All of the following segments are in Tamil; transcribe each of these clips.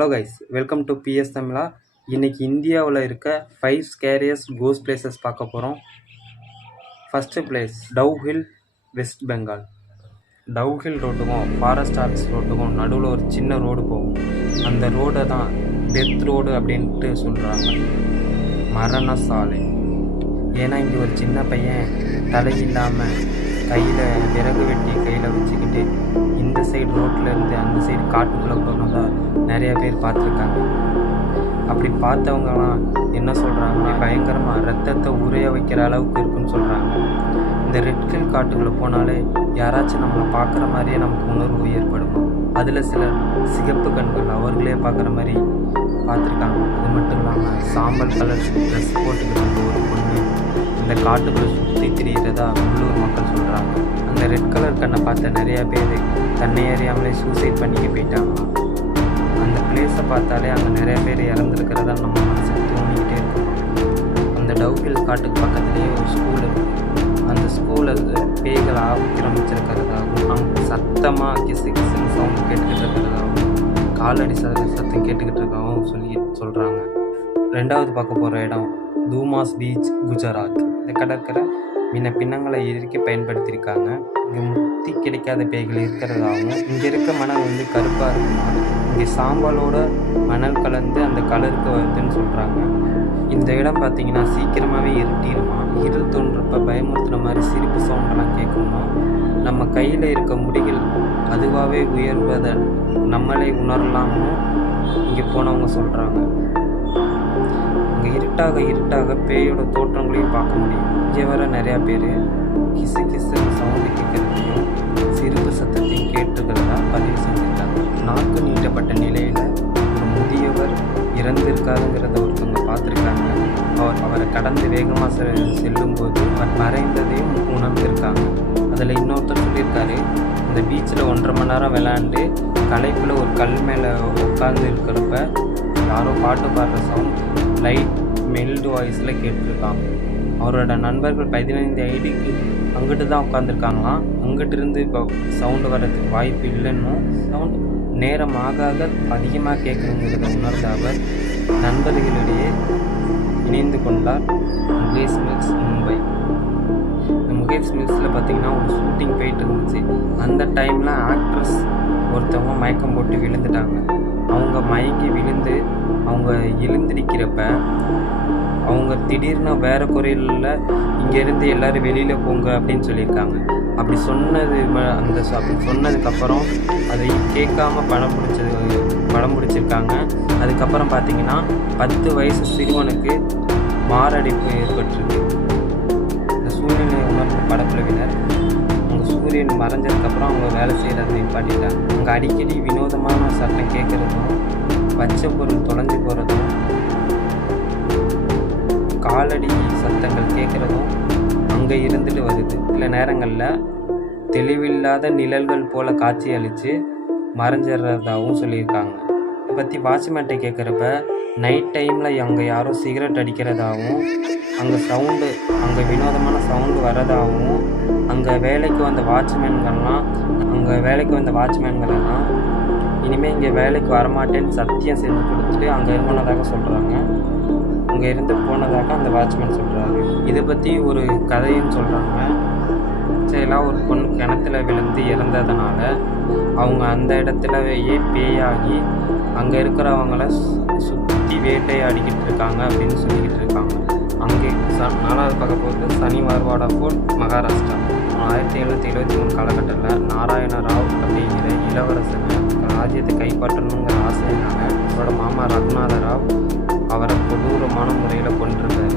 Hello guys welcome to PS Tamizha இன்னைக்கு இந்தியாவில் இருக்க ஃபைவ் ஸ்கேரியஸ்ட் கோஸ் பிளேசஸ் பார்க்க போகிறோம் first place Dow Hill West Bengal Dow Hill ரோட்டுக்கும் forest arts ரோட்டுக்கும் நடுவில் ஒரு சின்ன ரோடு போகும். அந்த ரோடை தான் டெத் ரோடு அப்படின்ட்டு சொல்கிறாங்க மரண சாலை ஏன்னா இங்கே ஒரு சின்ன பையன் தலையில்லாமல் கையில் விறகு வெட்டி கையில் வச்சுக்கிட்டு சைடு ரோட்டில் இருந்து அந்த சைடு காட்டுக்குள்ளே போகிறதா நிறைய பேர் பார்த்துருக்காங்க. அப்படி பார்த்தவங்கலாம் என்ன சொல்கிறாங்கன்னா பயங்கரமாக ரத்தத்தை உரைய வைக்கிற அளவுக்கு இருக்குன்னு சொல்கிறாங்க இந்த ரெட்கில் காட்டுக்குள்ளே போனாலே யாராச்சும் நம்மளை பார்க்குற மாதிரியே நமக்கு உணர்வு ஏற்படும். அதில் சில சிகப்பு கண்கள் அவர்களே பார்க்குற மாதிரி பார்த்துருக்காங்க. அது மட்டும் இல்லாமல் சாம்பல் கலர் ட்ரெஸ் போட்டுக்கிட்டு ஒரு பொண்ணு அந்த காட்டுக்குள்ளே சுற்றி திரியிறதா உள்ளூர் மக்கள் சொல்கிறாங்க அந்த ரெட் கலர் கண்ணை பார்த்த நிறையா பேர் தன்னை அறியாமலே சூசைட் பண்ணிக்க போயிட்டாங்க. அந்த பிளேஸை பார்த்தாலே அங்கே நிறைய பேர் இறந்துருக்கிறதா நம்ம மனசுக்கு தோணிக்கிட்டே இருக்கும். அந்த டவுஹில் காட்டுக்கு பக்கத்துலேயே ஒரு ஸ்கூல் இருக்குது அந்த ஸ்கூலை பேய்கள் ஆக்கிரமிச்சிருக்கிறதாகவும் அங்கே சத்தமாக கிசு கிசுன்னு சவுண்ட் கேட்டுக்கிட்டு இருக்கிறதாகவும் காலடி சத சத்தம் கேட்டுக்கிட்டு இருக்காவும் சொல்லி சொல்கிறாங்க ரெண்டாவது பார்க்க போகிற இடம் தூமாஸ் பீச் குஜராத். இந்த கடற்கரை முன்ன பின்னங்களை எரிக்க பயன்படுத்தியிருக்காங்க. இங்கே முத்தி கிடைக்காத பேய்கள் இருக்கிறதாகவும் இங்கே இருக்க மணல் வந்து கருப்பாக இருக்குமா இங்கே சாம்பலோட மணல் கலந்து அந்த கலருக்கு வருதுன்னு சொல்கிறாங்க இந்த இடம் பார்த்தீங்கன்னா சீக்கிரமாகவே இருட்டிடுமா? இருள் தோன்றப்ப பயமுறுத்துற மாதிரி சிரிப்பு சவுண்டெல்லாம் கேட்குமா? நம்ம கையில் இருக்க முடிகள் அதுவாகவே உயர்வதை நம்மளே உணரலாமோ? இங்கே போனவங்க சொல்கிறாங்க இருட்டாக இருட்டாக பேயோட தோற்றங்களையும் பார்க்க முடியும். இங்கே வர நிறையா பேர் கிசு கிசு சவுண்டு கேட்கறதையும் சிரிப்பு சத்தத்தையும் கேட்டுக்கிறதா பதிவு செஞ்சுருக்காங்க நாக்கு நீட்டப்பட்ட நிலையில் ஒரு முதியவர் இறந்திருக்காருங்கிறத ஒருத்தவங்க பார்த்துருக்காங்க. அவர் அவரை கடந்து வேகமாக செ செல்லும்போது அவர் மறைந்ததையும் உணர்ந்திருக்காங்க. அதில் இன்னொருத்தர் சொல்லியிருக்காரு இந்த பீச்சில் ஒன்றரை மணி நேரம் விளாண்டு களைப்பில் ஒரு கல் மேலே உட்காந்து இருக்கிறப்ப யாரோ பாட்டு பாடுற சவுண்ட் லைட் மெல்டு வாய்ஸில் கேட்டிருக்கான் அவரோட நண்பர்கள் பதினைந்து ஐடிக்கு அங்கிட்டு தான் உட்காந்துருக்காங்களாம் அங்கிட்டு இருந்து இப்போ சவுண்டு வர்றதுக்கு வாய்ப்பு இல்லைன்னும் சவுண்ட் நேரம் ஆக ஆக அதிகமாக கேட்குறங்கிறத உணர்ந்த அவர் நண்பர்களிடையே இணைந்து கொண்டார் முகேஷ் மில்ஸ் மும்பை. இந்த முகேஷ் மில்ஸில் பார்த்தீங்கன்னா ஒரு ஷூட்டிங் போயிட்டு இருந்துச்சு. அந்த டைமில் ஆக்ட்ரஸ் ஒருத்தவங்க மயக்கம் போட்டு விழுந்துட்டாங்க. அவங்க மயங்கி விழுந்து அவங்க எழுந்திருக்கிறப்ப அவங்க திடீர்னு வேறு குறையில் இங்கேருந்து எல்லோரும் வெளியில் போங்க அப்படின்னு சொல்லியிருக்காங்க. அப்படி சொன்னது அந்த அப்படி சொன்னதுக்கப்புறம் அதை கேட்காம படம் பிடிச்சது படம் பிடிச்சிருக்காங்க. அதுக்கப்புறம் பார்த்தீங்கன்னா பத்து வயசு சிறுவனுக்கு மாரடைப்பு ஏற்பட்டிருக்கு. இந்த சூழ்நிலையை உணர்ந்த படக்குழுவினர் அவங்க சூரியன் மறைஞ்சதுக்கப்புறம் அவங்க வேலை செய்கிறத நிப்பாட்டிட்டாங்க. அங்கே அடிக்கடி வினோதமான சட்டம் கேட்குறதும் பச்சை பொருள் தொலைஞ்சு போகிறதும் காலடி சத்தங்கள் கேட்குறதும் அங்கே இருந்துட்டு வருது. சில நேரங்களில் தெளிவில்லாத நிழல்கள் போல காட்சி அளித்து மறைஞ்சிடுறதாகவும் சொல்லியிருக்காங்க. இதை பற்றி வாட்ச்மேன்ட்டை கேட்குறப்ப நைட் டைமில் அங்கே யாரோ சிகரெட் அடிக்கிறதாகவும் அங்கே சவுண்டு அங்கே வினோதமான சவுண்டு வரதாகவும் அங்கே வேலைக்கு வந்த வாட்ச்மேன்கள்லாம் அங்கே வேலைக்கு வந்த வாட்ச்மேன்கள் எல்லாம் இனிமேல் இங்கே வேலைக்கு வரமாட்டேன்னு சத்தியம் செஞ்சு கொடுத்துட்டு அங்கே இருந்ததாக சொல்கிறாங்க அங்கே இருந்து போனதாக அந்த வாட்ச்மேன் சொல்கிறாரு இதை பற்றி ஒரு கதையும் சொல்கிறாங்க செயலாக ஒரு பொண்ணு கிணத்துல விழுந்து இறந்ததுனால அவங்க அந்த இடத்துலயே பேயாகி அங்கே இருக்கிறவங்கள சுற்றி வேட்டையாடிக்கிட்டு இருக்காங்க அப்படின்னு சொல்லிக்கிட்டு இருக்காங்க. அங்கே ச நாலாவது பார்க்க போகிறது சனி மார்வாடா ஃபோர்ட் மகாராஷ்டிரா. ஆயிரத்தி எழுநூற்றி எழுபத்தி மூணு காலகட்டத்தில் நாராயண ராவ் அப்படிங்கிற இளவரசர் ராஜ்யத்தை கைப்பற்றணுங்கிற ஆசையினால அவரோட மாமா ரகுநாத ராவ் அவரை கொடூரமான முறையில் கொண்டிருந்தார்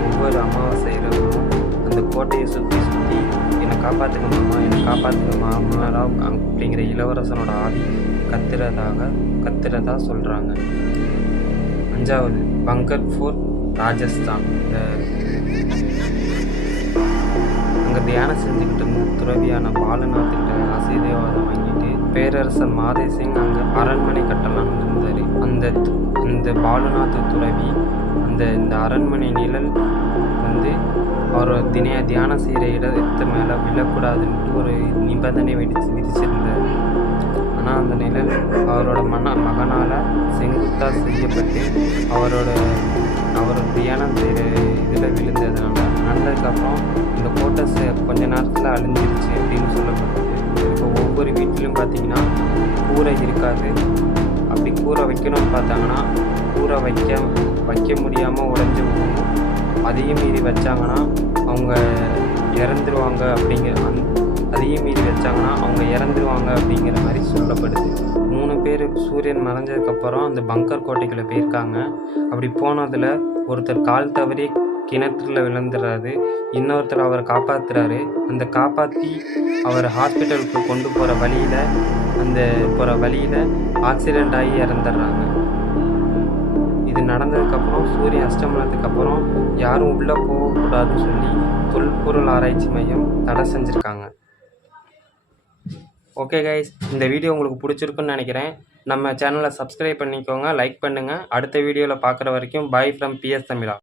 ஒவ்வொரு அமாவாசை இரவும் அந்த கோட்டையை சுற்றி சுற்றி என்னை காப்பாற்றுங்க மாமா என்னை காப்பாற்றுங்க மாமா ராவ் அப்படிங்கிற இளவரசனோட ஆவி கத்துறதாக கத்துறதா சொல்கிறாங்க அஞ்சாவது பங்கர் ஃபோர்ட் ராஜஸ்தான். இந்த அங்கே தியானம் செஞ்சுக்கிட்டு இருந்த துறவியான பாலநாத்திட்ட தேவாதம் வாங்கிட்டு பேரரசர் மாதே சிங் அங்கே அரண்மனை கட்டலான்னு இருந்தார் அந்த து- அந்த துறவி அந்த இந்த அரண்மனை நிழல் வந்து அவர் தினைய தியானம் செய்கிற இடத்து மேலே விழக்கூடாதுன்ட்டு ஒரு நிபந்தனை விதிச்சு விதிச்சிருந்தார். ஆனால் அந்த நிழல் அவரோட மன மகனால் செங்குத்தாக செய்யப்பட்டு அவரோட அவர் தியானம் செய்கிற இதில் விழுந்ததுனால இருக்காது. அப்படி கூரை வைக்கணும்னு பார்த்தாங்கன்னா கூரை வைக்க வைக்க முடியாமல் உடஞ்சி போகும். அதையும் மீறி வச்சாங்கன்னா அவங்க இறந்துருவாங்க அப்படிங்கிற அந் அதையும் மீறி வச்சாங்கன்னா அவங்க இறந்துருவாங்க அப்படிங்கிற மாதிரி சொல்லப்படுது. மூணு பேர் சூரியன் மறைஞ்சதுக்கப்புறம் அந்த பங்கர் கோட்டைக்குள்ளே போயிருக்காங்க. அப்படி போனதில் ஒருத்தர் கால் தவறி கிணற்றுல விழுந்துடுறாரு இன்னொருத்தர் அவரை காப்பாத்துறாரு. அந்த காப்பாற்றி அவர் ஹாஸ்பிட்டலுக்கு கொண்டு போகிற வழியில் அந்த போகிற வழியில் ஆக்சிடெண்ட் ஆகி இறந்துடுறாங்க. இது நடந்ததுக்கப்புறம் சூரிய அஸ்தமனத்துக்கு அப்புறம் யாரும் உள்ளே போகக்கூடாதுன்னு சொல்லி தொல்பொருள் ஆராய்ச்சி மையம் தடை செஞ்சுருக்காங்க. ஓகே கைஸ் இந்த வீடியோ உங்களுக்கு பிடிச்சிருக்குன்னு நினைக்கிறேன். நம்ம சேனலை சப்ஸ்கிரைப் பண்ணிக்கோங்க லைக் பண்ணுங்கள் அடுத்த வீடியோவில் பார்க்குற வரைக்கும் பாய் ஃப்ரம் பிஎஸ் தமிழா.